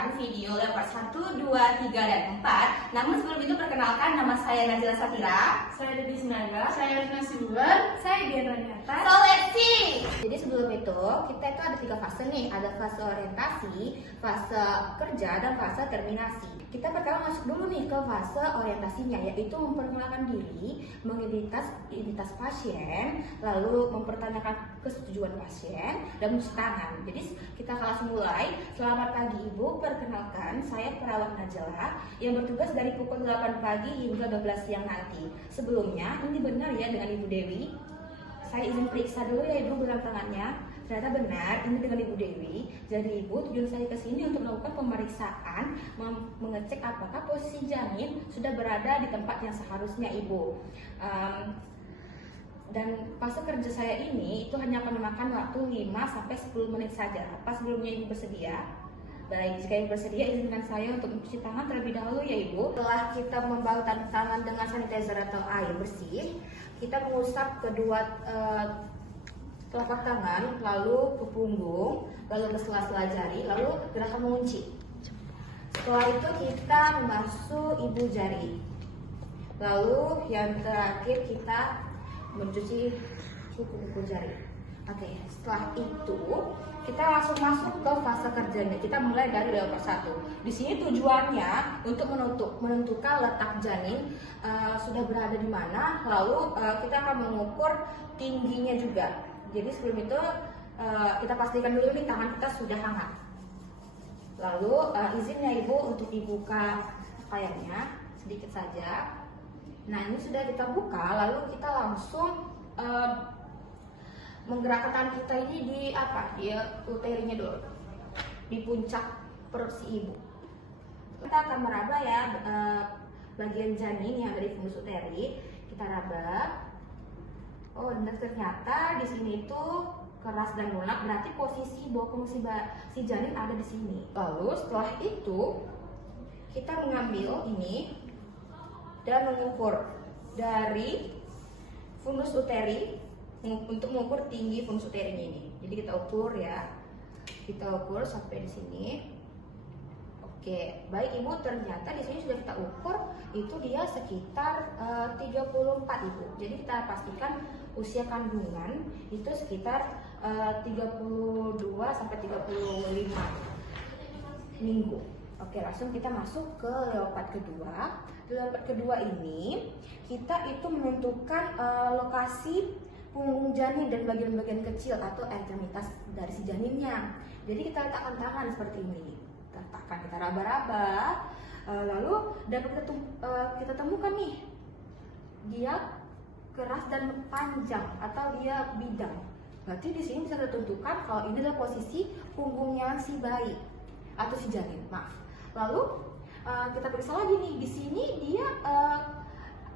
melanjutkan video leopard 1, 2, 3, dan 4. Namun sebelum itu perkenalkan, nama saya Najila Safira. Saya Dedi Sinaga. Saya Rina Sibuan. Saya Diana Nyata. So let's see. Jadi sebelum itu kita itu ada 3 fase nih. Ada fase orientasi, fase kerja, dan fase terminasi. Kita pertama masuk dulu nih ke fase orientasinya, yaitu memperkenalkan diri, mengidentitas pasien, lalu mempertanyakan kesetujuan pasien, dan mencuci tangan. Jadi kita akan langsung mulai. Selamat pagi Ibu, perkenalkan saya perawat Najila yang bertugas dari pukul 8 pagi hingga 12 siang nanti. Sebelumnya, ini benar ya dengan Ibu Dewi? Saya izin periksa dulu ya Ibu gelang tangannya. Ternyata benar, ini dengan Ibu Dewi. Jadi Ibu, tujuan saya ke sini untuk melakukan pemeriksaan, mengecek apakah posisi janin sudah berada di tempat yang seharusnya Ibu. Dan fase kerja saya ini itu hanya akan memakan waktu 5-10 menit saja. Apa sebelumnya Ibu bersedia? Baik, jika Ibu bersedia, izinkan saya untuk mencuci tangan terlebih dahulu ya Ibu. Setelah kita membaut tangan dengan sanitizer atau air bersih, kita mengusap kedua telapak tangan, lalu ke punggung, lalu ke sela-sela jari, lalu gerakan mengunci. Setelah itu kita membasuh ibu jari. Lalu yang terakhir kita mencuci kuku-kuku jari. Oke, setelah itu kita langsung masuk ke fase kerjanya. Kita mulai dari leopard 1. Di sini tujuannya untuk menentukan letak janin sudah berada di mana. Lalu kita akan mengukur tingginya juga. Jadi sebelum itu kita pastikan dulu nih tangan kita sudah hangat. Lalu izinnya Ibu untuk dibuka pakaiannya sedikit saja. Nah ini sudah kita buka, lalu kita langsung menggerakkan tangan kita ini di uterinya dulu, di puncak perut si ibu. Kita akan meraba ya bagian janin yang ada di fundus uteri. Kita raba. Oh, dan ternyata di sini itu keras dan lunak, berarti posisi bokong si janin ada di sini. Lalu setelah itu kita mengambil ini dan mengukur dari fundus uteri untuk mengukur tinggi fundus uterinya ini. Jadi kita ukur ya, kita ukur sampai di sini. Oke, baik Ibu, ternyata di sini sudah kita ukur itu dia sekitar 34 Ibu. Jadi kita pastikan usia kandungan itu sekitar 32 sampai 35 minggu. Oke, langsung kita masuk ke leopard kedua. Di leopard kedua ini kita itu menentukan lokasi punggung janin dan bagian-bagian kecil atau ekstremitas dari si janinnya. Jadi kita letakkan tangan seperti ini. Letakkan, kita raba-raba, lalu dapat kita temukan nih dia keras dan panjang atau dia bidang. Berarti di sini bisa kita tentukan kalau ini adalah posisi punggungnya si bayi atau si janin. Maaf. Lalu kita periksa lagi nih, di sini dia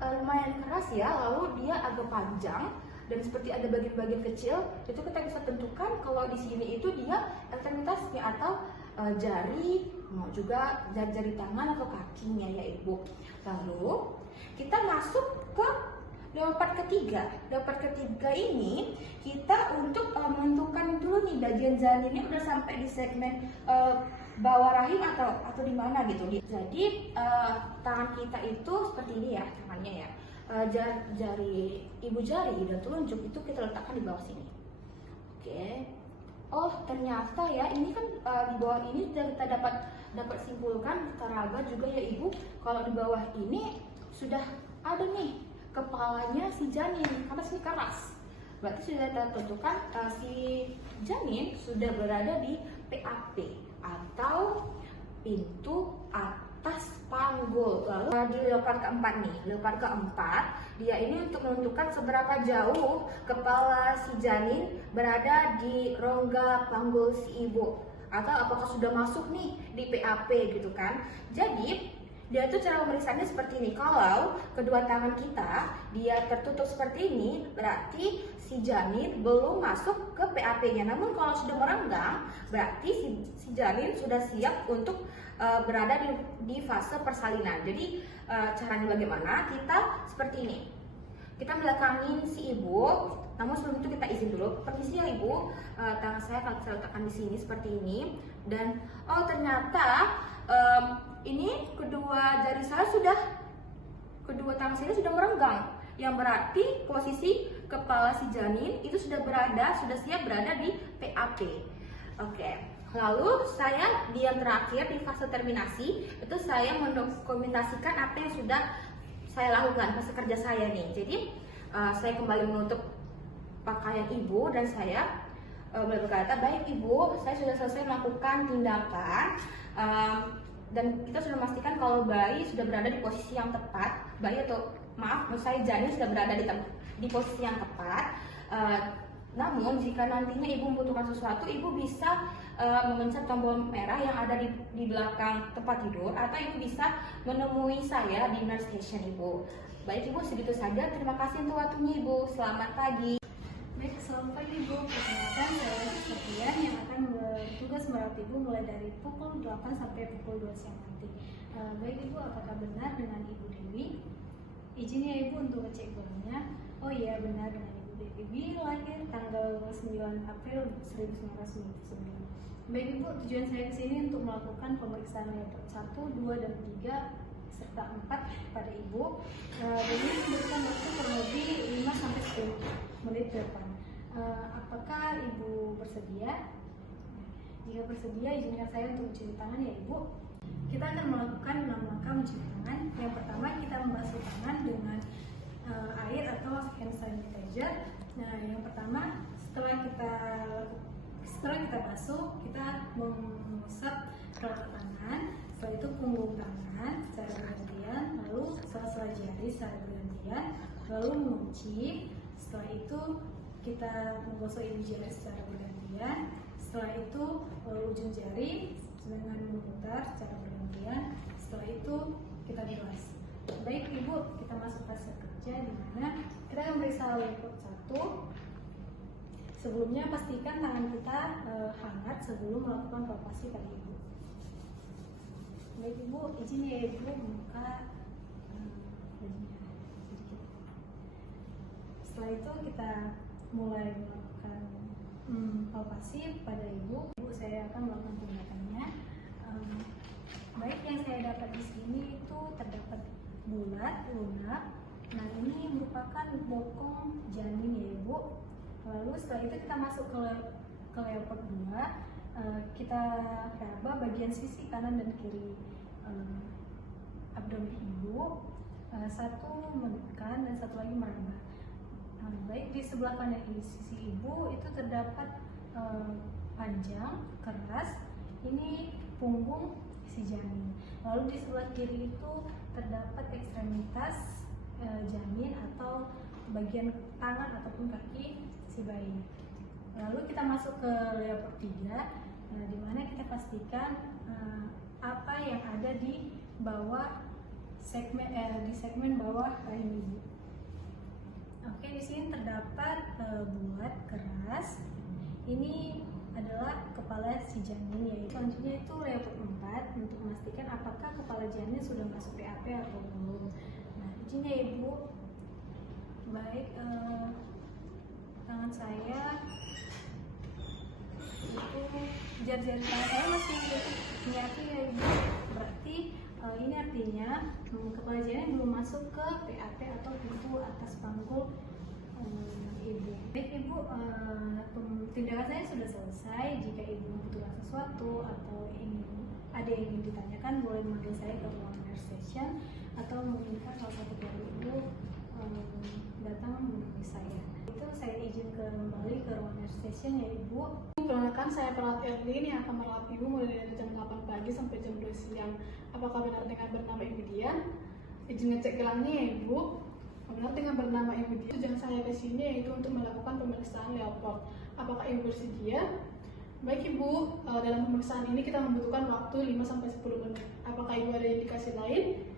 lumayan keras ya, lalu dia agak panjang dan seperti ada bagian-bagian kecil. Itu kita bisa tentukan kalau di sini itu dia ekstremitasnya atau jari, mau juga jari-jari tangan atau kakinya ya Ibu. Lalu kita masuk ke leopard ketiga. Leopard ketiga ini kita untuk menentukan dulu nih bagian janinnya udah sampai di segmen bawah rahim atau di mana gitu. Jadi tangan kita itu seperti ini ya tangannya ya. Jari ibu jari dan telunjuk itu kita letakkan di bawah sini. Oke. Oh ternyata ya ini kan di bawah ini sudah kita dapat simpulkan, kita raba juga ya Ibu, kalau di bawah ini sudah ada nih kepalanya si janin karena sini keras. Berarti sudah kita tentukan si janin sudah berada di PAP atau pintu atas panggul. Lalu di leopard keempat nih, leopard keempat dia ini untuk menentukan seberapa jauh kepala si janin berada di rongga panggul si ibu atau apakah sudah masuk nih di PAP gitu kan. Jadi dia itu cara pemeriksanya seperti ini. Kalau kedua tangan kita dia tertutup seperti ini, berarti si janin belum masuk ke PAP-nya. Namun kalau sudah merenggang, berarti si janin sudah siap untuk berada di fase persalinan. Jadi caranya bagaimana? Kita seperti ini. kita belakangin si ibu. Namun sebelum itu kita izin dulu. Permisi ya ibu, tangan saya kalau saya letakkan di sini seperti ini. Dan oh ternyata ini kedua jari saya kedua tangan saya sudah merenggang. Yang berarti posisi kepala si janin itu sudah siap berada di PAP. Oke. Lalu saya di yang terakhir di fase terminasi itu saya mendokumentasikan apa yang sudah saya lakukan fase kerja saya nih. Jadi saya kembali menutup pakaian ibu dan saya berkata, baik ibu, saya sudah selesai melakukan tindakan dan kita sudah memastikan kalau bayi sudah berada di posisi yang tepat. Saya janin sudah berada di posisi yang tepat. Namun jika nantinya ibu membutuhkan sesuatu, ibu bisa memencet tombol merah yang ada di belakang tempat tidur, atau ibu bisa menemui saya di nurse station ibu. Baik ibu, segitu saja. Terima kasih untuk waktunya ibu. Selamat pagi. Baik, selamat pagi Ibu. Perkenalkan, saya Sofian yang akan bertugas merawat Ibu mulai dari pukul 8 sampai pukul 2 siang nanti. Baik Ibu, apakah benar dengan Ibu Dewi? Izin ya Ibu untuk ngecek bolanya. Oh iya, benar dengan Ibu Dewi, lahir tanggal 9 April 1999. Baik Ibu, tujuan saya ke sini untuk melakukan pemeriksaan level 1, 2, dan 3 serta 4 pada Ibu. Dan ini membutuhkan waktu kurang lebih 5 sampai 10 menit ke depan. Apakah Ibu bersedia? Jika bersedia, izinkan saya untuk mencuci tangan ya Ibu. Kita akan melakukan 6 langkah mencuci tangan. Yang pertama, kita membasuh tangan dengan air atau hand sanitizer. Nah, yang pertama, setelah kita basuh, kita mengusap telapak tangan, setelah itu punggung tangan secara bergantian, lalu sela-sela jari secara bergantian, lalu mengunci. Setelah itu kita menggosok ibu jari secara bergantian. Setelah itu ujung jari dengan memutar secara bergantian. Setelah itu kita bilas. Baik Ibu, kita masuk fase kerja di mana kita akan periksa level 1. Sebelumnya pastikan tangan kita hangat sebelum melakukan palpasi pada Ibu. Baik Ibu, izin ya Ibu membuka bajunya sedikit. Setelah itu kita mulai melakukan palpasi pada Ibu. Ibu, saya akan melakukan tindakannya. Baik, yang saya dapat di sini itu terdapat bulat, lunak. Nah, ini merupakan bokong janin ya Ibu. Lalu setelah itu kita masuk ke leopard 2. Kita raba bagian sisi kanan dan kiri abdomen Ibu. Satu menekan dan satu lagi meraba. Baik, di sebelah kanan sisi Ibu itu terdapat panjang, keras. Ini punggung si janin. Lalu di sebelah kiri itu terdapat ekstremitas janin atau bagian tangan ataupun kaki si bayi. Lalu kita masuk ke leopard 3, di mana kita pastikan apa yang ada di bawah segmen bawah rahim ibu. Oke, di sini terdapat bulat keras. Ini adalah kepala si janin ya. Selanjutnya itu leopard 4 untuk memastikan apakah kepala janin sudah masuk PAP atau belum. Nah, izinnya Ibu. Baik, tangan saya itu jari-jari tangan saya masih menyatu ya Ibu. Berarti ini artinya kepala janin belum masuk ke PAP atau pintu atas panggul Ibu. Baik Ibu, tindakan saya sudah selesai. Jika Ibu membutuhkan sesuatu atau ada yang ingin ditanyakan, boleh memanggil saya ke ruang nurse station atau menginginkan salah satu dari Ibu datang menemui saya. Itu saya izin kembali ke ruang nurse station ya Ibu. Perkenalkan, saya perawat Erlin yang akan merawat Ibu mulai dari jam 8 pagi sampai jam 2 siang. Apakah benar dengan bernama Ibu Dian? Izin ngecek gelangnya ya Ibu. Benar dengan bernama Ibu Dian. Tujuan saya ke sini yaitu untuk melakukan pemeriksaan leopard. Apakah Ibu bersedia? Baik Ibu, dalam pemeriksaan ini kita membutuhkan waktu 5-10 menit. Apakah Ibu ada indikasi lain?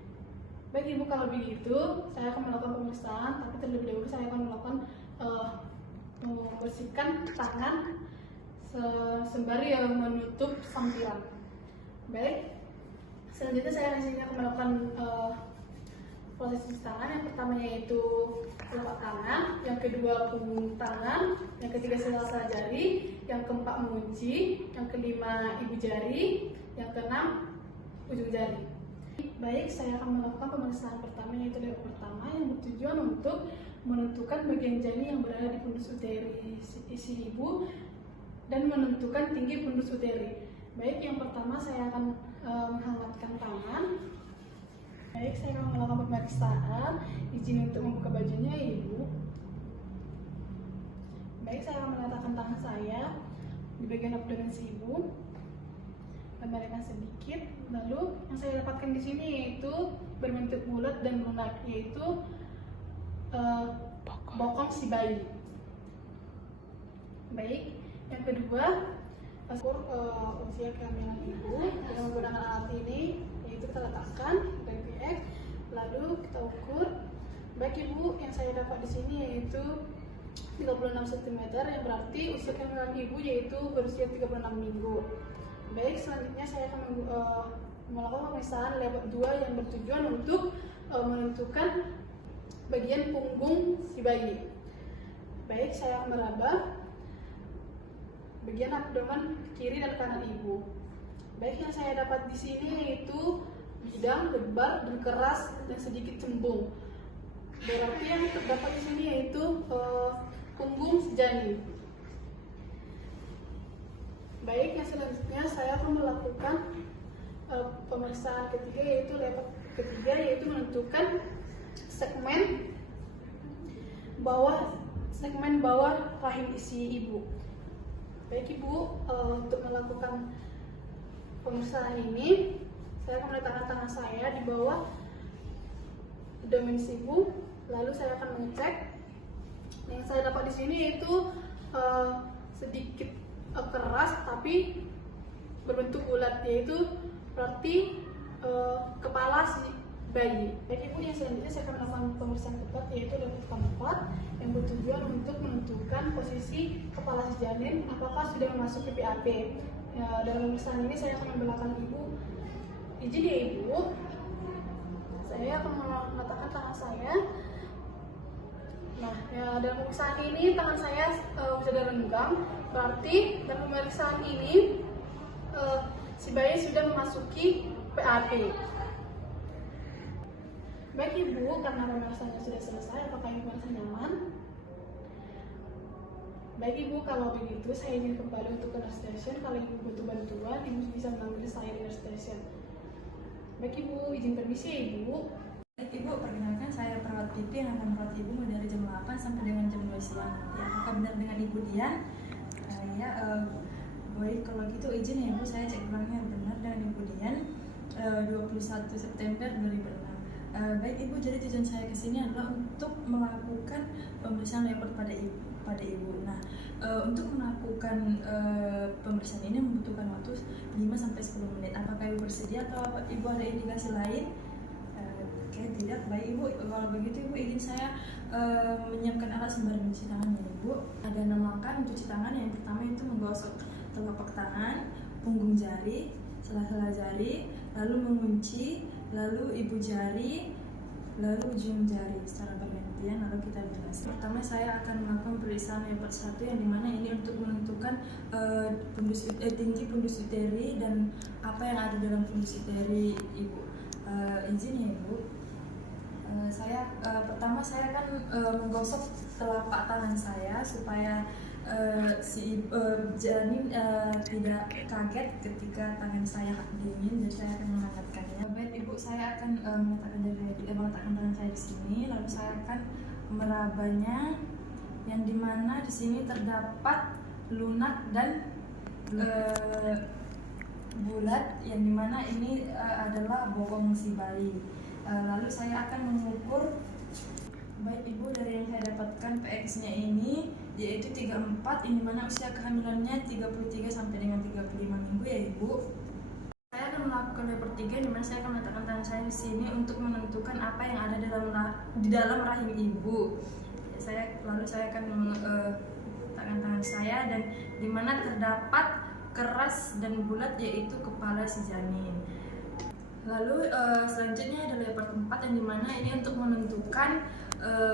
Baik Ibu, kalau begitu saya akan melakukan pemeriksaan, tapi terlebih dahulu saya akan melakukan membersihkan tangan sembari menutup sampiran. Baik, selanjutnya saya akan melakukan posisi tangan. Yang pertama yaitu telapak tangan, yang kedua punggung tangan, yang ketiga sela-sela jari, yang keempat mengunci, yang kelima ibu jari, yang keenam ujung jari. Baik, saya akan melakukan pemeriksaan pertama yaitu level pertama yang bertujuan untuk menentukan bagian janin yang berada di fundus uteri si ibu dan menentukan tinggi fundus uteri. Baik, yang pertama saya akan menghangatkan tangan. Baik, saya akan melakukan pemeriksaan. Izin untuk membuka bajunya ibu. Baik, saya akan meletakkan tangan saya di bagian abdomen si ibu. Lembarikan sedikit. Lalu yang saya dapatkan di sini yaitu berbentuk bulat dan lunak, yaitu bokong si bayi. Baik, yang kedua ukur usia kehamilan ibu dengan menggunakan alat ini, yaitu kita letakkan BPX, lalu kita ukur. Baik ibu, yang saya dapat di sini yaitu 36 cm, yang berarti usia kehamilan ibu yaitu berusia 36 minggu. Baik, selanjutnya saya akan melakukan pemeriksaan level 2 yang bertujuan untuk menentukan bagian punggung si bayi. Baik, saya akan meraba bagian abdomen kiri dan kanan ibu. Baik, yang saya dapat di sini yaitu bidang, lebar, dan keras dan sedikit cembung. Berarti yang terdapat di sini yaitu punggung si janin. Baik, yang selanjutnya saya akan melakukan pemeriksaan ketiga yaitu level ketiga, yaitu menentukan segmen bawah rahim isi ibu. Baik ibu, untuk melakukan pemeriksaan ini saya akan meletakkan tangan saya di bawah abdomen si ibu, lalu saya akan mengecek. Yang saya dapat di sini yaitu sedikit keras tapi berbentuk bulat, yaitu berarti kepala si bayi. Baik ibu, yang selanjutnya saya akan melakukan pemeriksaan keempat yaitu level keempat yang bertujuan untuk menentukan posisi kepala si janin apakah sudah memasuki PAP. Dalam pemeriksaan ini saya akan membelakang ibu. Izin ya ibu, saya akan meletakkan tangan saya. Nah, dalam pemeriksaan ini tangan saya sudah renggang, berarti dalam pemeriksaan ini si bayi sudah memasuki PAP. Baik ibu, karena pemeriksaannya sudah selesai, apakah ibu merasa nyaman? Baik ibu, kalau begitu saya izin kembali untuk ke nurse station. Kalau ibu butuh bantuan, ibu bisa memanggil saya di nurse station. Baik ibu, izin permisi ya ibu. Baik ibu, perkenalkan saya perawat pipi yang akan merawat ibu mulai dari jam 8 sampai dengan jam 2 siang. Ya, apakah benar dengan ibu Dian? Baik, kalau gitu izin ya ibu, saya cek ulangnya benar dengan ibu Dian 21 September 2006. Baik ibu, jadi tujuan saya kesini adalah untuk melakukan pemeriksaan leopard pada ibu. Nah, untuk melakukan pemeriksaan ini membutuhkan waktu 5-10 menit. Apakah ibu bersedia atau ibu ada indikasi lain? Oke, tidak. Baik ibu, kalau begitu ibu izin saya menyiapkan alat sembari mencuci tangan ya ibu. Ada 6 langkah mencuci tangan. Yang pertama itu menggosok telapak tangan, punggung jari, sela-sela jari, lalu mengunci, lalu ibu jari, lalu ujung jari secara bergantian, lalu kita bilas. Pertama saya akan melakukan pemeriksaan level 1 yang dimana ini untuk menentukan tinggi fundus uteri dan apa yang ada dalam fundus uteri ibu. Izin ya ibu. Pertama saya akan menggosok telapak tangan saya supaya janin tidak kaget ketika tangan saya dingin, jadi saya akan menghangatkannya. Baik ibu, saya akan meletakkan tangan saya di sini, lalu saya akan merabanya, yang dimana di sini terdapat lunak dan bulat, yang dimana ini adalah bokong si bayi. Lalu saya akan mengukur. Baik ibu, dari yang saya dapatkan PX-nya ini yaitu 34, yang dimana usia kehamilannya 33 sampai dengan 35 minggu ya ibu. Saya akan melakukan level 3, dimana saya akan meletakkan tangan saya di sini untuk menentukan apa yang ada di dalam rahim ibu. Lalu saya akan meletakkan tangan saya dan dimana terdapat keras dan bulat yaitu kepala si janin. Lalu selanjutnya ada leopard 4 yang dimana ini untuk menentukan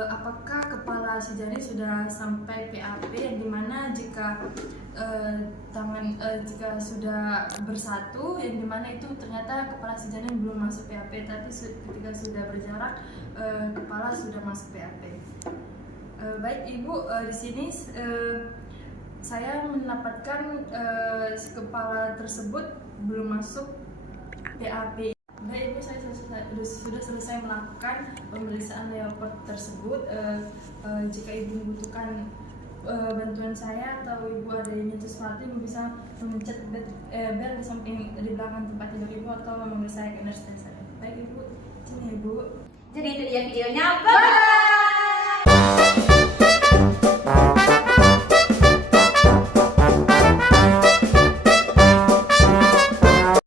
apakah kepala si janin sudah sampai PAP, yang dimana jika jika sudah bersatu, yang dimana itu ternyata kepala si janin belum masuk PAP, tapi ketika sudah berjarak kepala sudah masuk PAP. Baik Ibu, di sini saya mendapatkan kepala tersebut belum masuk PAP. Baik Ibu, saya sudah selesai melakukan pemeriksaan leopard tersebut. Jika Ibu membutuhkan bantuan saya atau Ibu ada yang nyentuh sesuatu, Ibu bisa memencet bel di samping di belakang tempat tidur Ibu atau memeriksa nurse saya. Baik Ibu, sini Ibu. Jadi itu dia videonya. Bye.